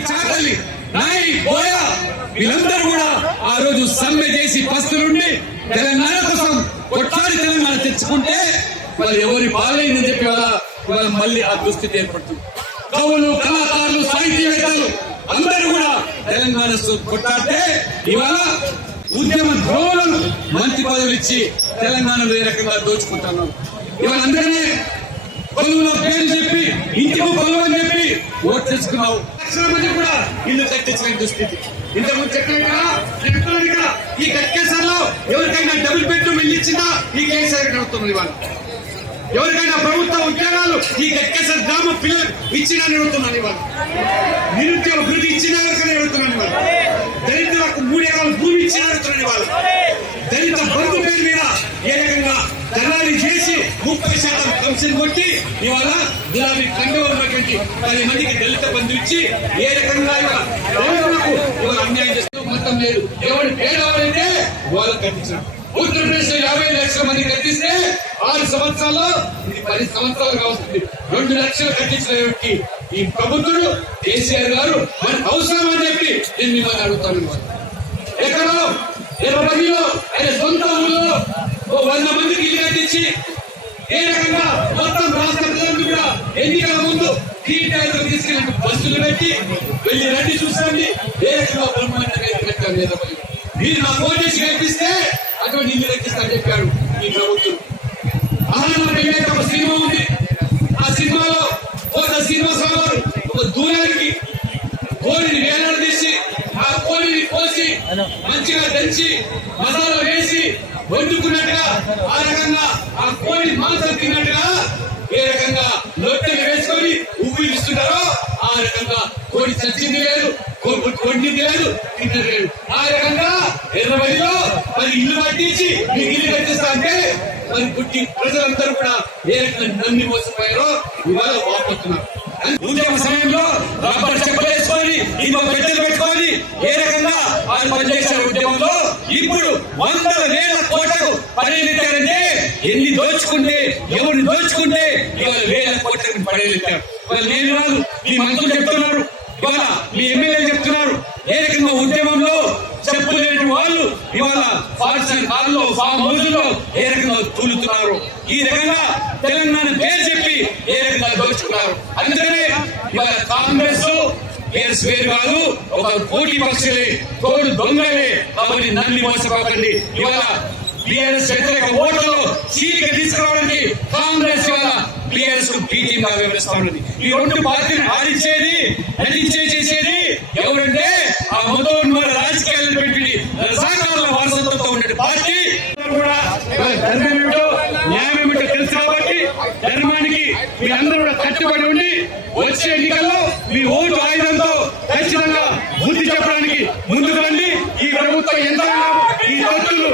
చాకలి నాయి బోయ వీళ్ళందరూ కూడా ఆ రోజు సమ్మె చేసి పస్తులుండి తెలంగాణ కోసం కొట్లాడి తెలంగాణ తెచ్చుకుంటే వాళ్ళు ఎవరి బాలైందని చెప్పి వాళ్ళ మళ్ళీ ఆ దుస్థితి ఏర్పడుతుంది. కవులు కళాకారులు సాహితీవేత్తలు అందరూ కూడా తెలంగాణ సు- కొట్లాడితే ఇవాళ ఉద్యమ ద్రోవులను మంత్రి పదవులు ఇచ్చి తెలంగాణలో ఏ రకంగా దోచుకుంటున్నారు? ఇవాళ అందుకనే కొలువులో పేరు చెప్పి ఇంటికి కొలువు అని చెప్పి ఓట్ తెచ్చుకున్నావు లక్షల మంది కూడా ఇల్లు కట్టించలేని దుస్థితి. ఇంతకుముందు చెప్పాను కదా చెప్తున్నాను ఇక్కడ ఈ కట్కేసర్లో ఎవరికైనా డబుల్ బెడ్రూమ్ ఇల్లు ఇచ్చిందా? ఈ కేసీఆర్ నడుస్తుంది వాళ్ళు ఎవరికైనా ప్రభుత్వ ఉద్యోగాలు ఈ గట్కేసర్ గ్రామ పిల్లలు ఇచ్చినా అడుగుతున్నాను ఇవాళ. నిరుద్యోగ వృద్ధి ఇచ్చినా ఎవరికైనా అడుగుతున్నాను ఇవాళ. దళితులకు మూడు ఎకరాల భూమి ఇచ్చినా అడుగుతున్నాను ఇవాళ. దళిత బంధు పేరు మీద ఏ రకంగా దళారి చేసి ముప్పై శాతం కమిషన్ కొట్టి ఇవాళ గులాబీ కండవ ఉన్నటువంటి పది మందికి దళిత బంధు ఇచ్చి ఏ రకంగా ఇవాళ దళితులకు ఇవాళ అన్యాయం చేస్తూ మొత్తం లేదు. ఎవరు పేదవారైతే వాళ్ళు కట్టించారు ఉత్తరప్రదేశ్లో యాభై లక్షల మంది కట్టిస్తే ఆరు సంవత్సరాల్లో ఇది పది సంవత్సరాలు కావస్తుంది. రెండు లక్షలు కట్టించిన వ్యక్తి ఈ ప్రభుత్వుడు కేసీఆర్ గారు మరి అవసరం అని చెప్పి నేను మిమ్మల్ని అడుగుతాను ఇవాళ. ఎక్కడో ఇరవైలో ఆయన సొంత ఊళ్ళో వంద మందికి ఇల్లు కట్టించి ఏ రకంగా మొత్తం రాష్ట్ర ప్రజలకు కూడా ఎన్నికల ముందు తీసుకెళ్ళి బస్సులు పెట్టి వెళ్ళి రండి చూసండి. ఏ రకంగా బ్రహ్మాండంగా కట్టారు పేదవాళ్ళు. మీరు? నా ఓటేసి కనిపిస్తే అక్కడ నిన్ను కట్టిస్తా చెప్పారు ఈ ప్రభుత్వం. ఒక సినిమా ఉంది. ఆ సినిమాలో ఒక శ్రీనివాసరావు గారు ఒక దూరానికి కోడిని వేలాడదీసి ఆ కోడిని కోసి మంచిగా దంచి మసాలా వేసి వండుకున్నట్టుగా ఆ రకంగా ఆ కోడి మాంసం తిన్నట్టుగా ఏ రకంగా లొట్టెలు వేసుకొని ఉవ్వు ఇస్తున్నారో ఆ రకంగా కోడి చచ్చింది లేదు వండింది లేదు తిన్నది లేదు. ఆ రకంగా ఎర్రబడిలో మరి ఇల్లు పట్టించి మీకు ఇల్లు కట్టిస్తా అంటే మరి పుట్టి ప్రజలందరూ కూడా ఏ రకంగా నమ్మి మోసపోయారో ఇవాళ వాపోతున్నారు. ఉద్యమ సమయంలో రబ్బర్ చెప్పులు వేసుకొని పెట్టుకొని ఏ రకంగా ఆయన పనిచేశారు ఉద్యమంలో? ఇప్పుడు వందల వేల కోట్లకు పడేలెత్తారంటే ఎన్ని దోచుకుంటే ఎవరిని దోచుకుంటే ఇవాళ వేల కోట్లకు పడేలెత్తారు ఇవాళ నేను రాదు మీ మంత్రులు చెప్తున్నారు ఇవాళ మీ ఎమ్మెల్యేలు చెప్తున్నారు. ఏ రకంగా ఉద్యమంలో చెప్పలేని వాళ్ళు ఇవాళ ఫార్సన్ హాల్లో ఫామ్ హౌజుల్లో ఏ రకంగా తూలుతున్నారు? ఈ రకంగా తెలంగాణ పేరు చెప్పి ఏ రకంగా దోచుకున్నారు? అందుకనే ఇవాళ కాంగ్రెస్ పేరు పేరు కాదు ఒక కోటి పక్షులే తోడు దొంగలే. కాబట్టి నన్ను మోసపోకండి. ఇవాళ బిఆర్ఎస్ వ్యతిరేక ఓట్లు సీలిక తీసుకురావడానికి కాంగ్రెస్ ఇవాళ బిఆర్ఎస్కు పీటీగా వివరిస్తా ఉన్నది. ఈ రెండు పార్టీని ఆడించేది నటించే చేసేది ఎవరంటే ఆ మతోన్మాద రాజకీయాలను పెట్టి రజాకారుల వారసత్వంతో ఉండే పార్టీ. కూడా ఇవాళ ధర్మం ఏమిటో న్యాయం ఏమిటో తెలుసు కాబట్టి ధర్మానికి మీరందరూ కూడా కట్టుబడి ఉండి వచ్చే ఎన్నికల్లో మీ ఓటు ఆయుధం బుద్ధి చెప్పడానికి ముందుకు రండి. ఈ ప్రభుత్వ యంత్రాంగం ఈ తత్తులు